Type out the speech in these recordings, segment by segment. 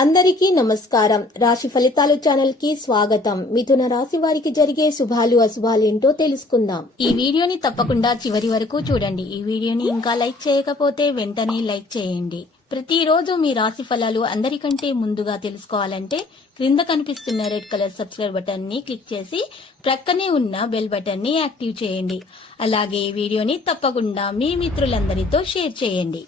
అందరికీ నమస్కారం. రాశి ఫలితాలు ఛానల్ కి స్వాగతం. మిథున రాశి వారికి జరిగే శుభాలు అశుభాలు ఏంటో తెలుసుకుందాం. ఈ వీడియోని తప్పకుండా చివరి వరకు చూడండి. ఈ వీడియోని ఇంకా లైక్ చేయకపోతే వెంటనే లైక్ చేయండి. ప్రతిరోజు మీ రాశి ఫలాలు అందరికంటే ముందుగా తెలుసుకోవాలంటే క్రింద కనిపిస్తున్న రెడ్ కలర్ సబ్స్క్రైబ్ బటన్ ని క్లిక్ చేసి ప్రక్కనే ఉన్న బెల్ బటన్ ని యాక్టివ్ చేయండి. అలాగే ఈ వీడియోని తప్పకుండా మీ మిత్రులందరితో షేర్ చేయండి.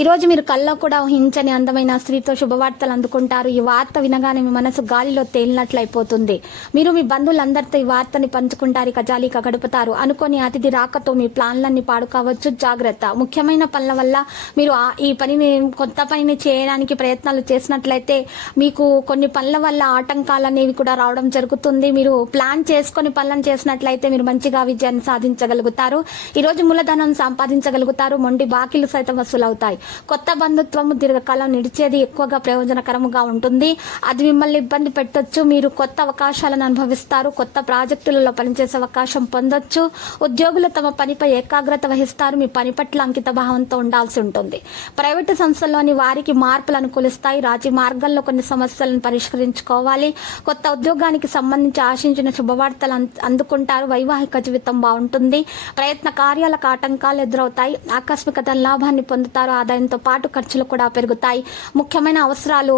ఈ రోజు మీరు కల్లో కూడా ఊహించని అందమైన స్త్రీతో శుభవార్తలు అందుకుంటారు. ఈ వార్త వినగానే మీ మనసు గాలిలో తేలినట్లయిపోతుంది. మీరు మీ బంధువులందరితో ఈ వార్తని పంచుకుంటారు, ఇక జాలీగా గడుపుతారు. అనుకోని అతిథి రాకతో మీ ప్లాన్లన్నీ పాడు కావచ్చు, జాగ్రత్త. ముఖ్యమైన పనుల వల్ల మీరు ఈ పనిని కొత్త పనిని చేయడానికి ప్రయత్నాలు చేసినట్లయితే మీకు కొన్ని పనుల వల్ల ఆటంకాలు అనేవి కూడా రావడం జరుగుతుంది. మీరు ప్లాన్ చేసుకొని పనులను చేసినట్లయితే మీరు మంచిగా విజయాన్ని సాధించగలుగుతారు. ఈ రోజు మూలధనం సంపాదించగలుగుతారు. మొండి బాకీలు సైతం వసూలవుతాయి. కొత్త బంధుత్వం దీర్ఘకాలం నిడిచేది ఎక్కువగా ప్రయోజనకరంగా ఉంటుంది. అది మిమ్మల్ని ఇబ్బంది పెట్టొచ్చు. మీరు కొత్త అవకాశాలను అనుభవిస్తారు. కొత్త ప్రాజెక్టులలో పనిచేసే అవకాశం పొందొచ్చు. ఉద్యోగులు తమ పనిపై ఏకాగ్రత వహిస్తారు. మీ పని పట్ల అంకిత భావంతో ఉండాల్సి ఉంటుంది. ప్రైవేటు సంస్థల్లోని వారికి మార్పులు అనుకూలిస్తాయి. రాజీ మార్గాల్లో కొన్ని సమస్యలను పరిష్కరించుకోవాలి. కొత్త ఉద్యోగానికి సంబంధించి ఆశించిన శుభవార్తలు అందుకుంటారు. వైవాహిక జీవితం బాగుంటుంది. ప్రయత్న కార్యాలకు ఆటంకాలు ఎదురవుతాయి. ఆకస్మిక లాభాన్ని పొందుతారు. ఆదాయంతో పాటు ఖర్చులు కూడా పెరుగుతాయి. ముఖ్యమైన అవసరాలు,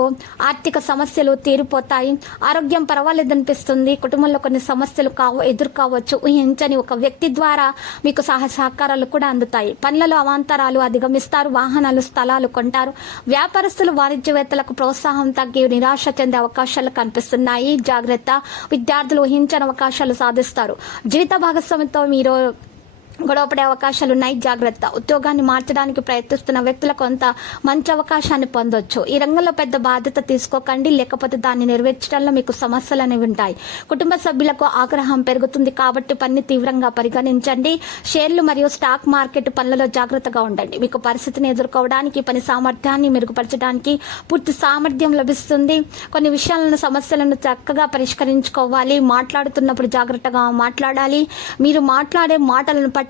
ఆర్థిక సమస్యలు తీరిపోతాయి. ఆరోగ్యం పర్వాలేదనిపిస్తుంది. కుటుంబంలో కొన్ని సమస్యలు ఎదుర్కోవచ్చు. ఊహించని ఒక వ్యక్తి ద్వారా మీకు సహకారాలు కూడా అందుతాయి. పనులలో అవాంతరాలు అధిగమిస్తారు. వాహనాలు, స్థలాలు కొంటారు. వ్యాపారస్తులు, వాణిజ్యవేత్తలకు ప్రోత్సాహం తగ్గి నిరాశ చెందే అవకాశాలు కనిపిస్తున్నాయి. జాగ్రత్త. విద్యార్థులు ఊహించని అవకాశాలు సాధిస్తారు. జీవిత భాగస్వామితో మీరు గొడవపడే అవకాశాలున్నాయి. జాగ్రత్త. ఉద్యోగాన్ని మార్చడానికి ప్రయత్నిస్తున్న వ్యక్తులకు కొంత మంచి అవకాశాన్ని పొందొచ్చు. ఈ రంగంలో పెద్ద బాధ్యత తీసుకోకండి, లేకపోతే దాన్ని నెరవేర్చడంలో మీకు సమస్యలు అనేవి ఉంటాయి. కుటుంబ సభ్యులకు ఆగ్రహం పెరుగుతుంది కాబట్టి పనిని తీవ్రంగా పరిగణించండి. షేర్లు మరియు స్టాక్ మార్కెట్ పనులలో జాగ్రత్తగా ఉండండి. మీకు పరిస్థితిని ఎదుర్కోవడానికి, పని సామర్థ్యాన్ని మెరుగుపరచడానికి పూర్తి సామర్థ్యం లభిస్తుంది. కొన్ని విషయాలను, సమస్యలను చక్కగా పరిష్కరించుకోవాలి. మాట్లాడుతున్నప్పుడు జాగ్రత్తగా మాట్లాడాలి. మీరు మాట్లాడే మాటలను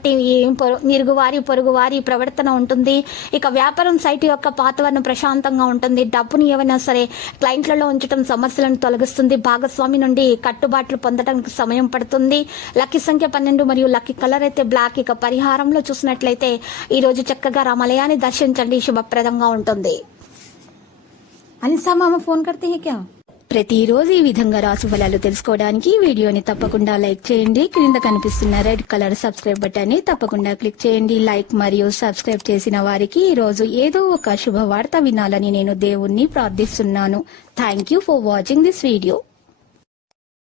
ఇరుగువారి పొరుగువారి ప్రవర్తన ఉంటుంది. ఇక వ్యాపారం సైట్ యొక్క వాతావరణం ప్రశాంతంగా ఉంటుంది. డబ్బును ఏవైనా సరే క్లయింట్లలో ఉంచడం సమస్యలను తొలగిస్తుంది. భాగస్వామి నుండి కట్టుబాట్లు పొందడానికి సమయం పడుతుంది. లక్కీ సంఖ్య 12 మరియు లక్కీ కలర్ అయితే బ్లాక్. ఇక పరిహారంలో చూసినట్లయితే ఈ రోజు చక్కగా రామాలయాన్ని దర్శించండి, శుభప్రదంగా ఉంటుంది. అనిసా మామ ఫోన్ కర్తే హై క్యా? ప్రతిరోజు ఈ విధంగా రాశి ఫలాలు తెలుసుకోవడానికి వీడియోని తప్పకుండా లైక్ చేయండి. క్రింద కనిపిస్తున్న రెడ్ కలర్ సబ్స్క్రైబ్ బటన్ ని తప్పకుండా క్లిక్ చేయండి. లైక్ మరియు సబ్స్క్రైబ్ చేసిన వారికి ఈ రోజు ఏదో ఒక శుభవార్త వినాలని నేను దేవుణ్ణి ప్రార్థిస్తున్నాను. Thank you for watching this video.